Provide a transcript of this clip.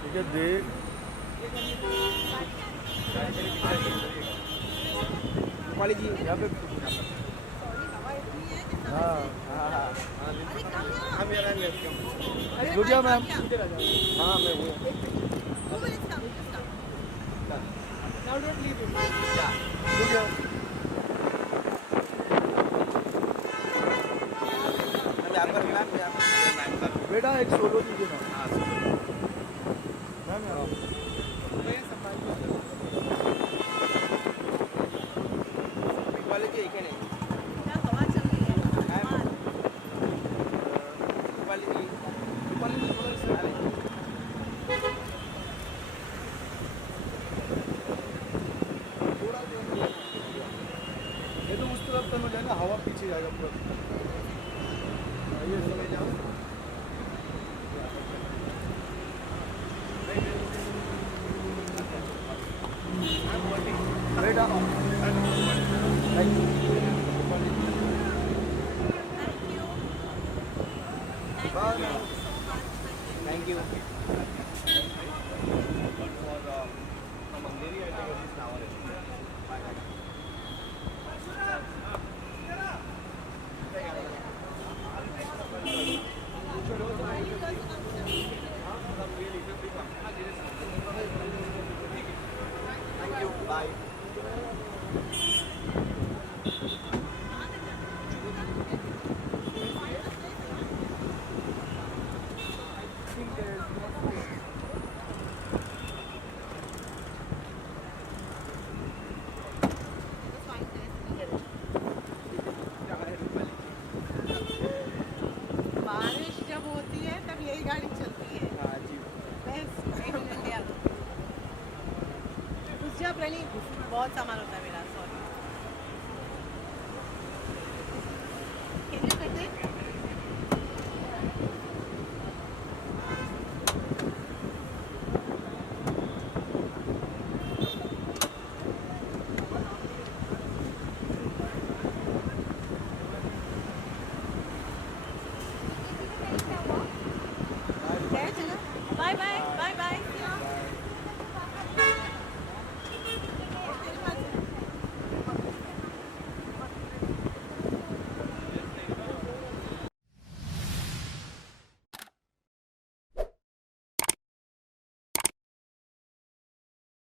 ठीक है देख। रुपाली जी यहाँ पे हाँ हाँ हाँ हम यार हम रुक जाओ मैम। हाँ मैं वो रुक जाओ। हम यहाँ पर मैम यहाँ पर बेटा एक सोलो दीजिए ना। हाँ मैम यहाँ रुपाली जी एक नहीं रुपाली जी रुपाली जी थोड़ा इसे थोड़ा ये तो उस तरफ तो जाए ना, हवा पीछे जाएगा पूरा। ये चले जाओ। बेटा thank you. Thank you thank you bye बारिश जब होती है तब यही गाड़ी चलती है। हाँ जी बेस्ट इन इंडिया। घुस जा प्रणीत, बहुत सामान होता है मेरा।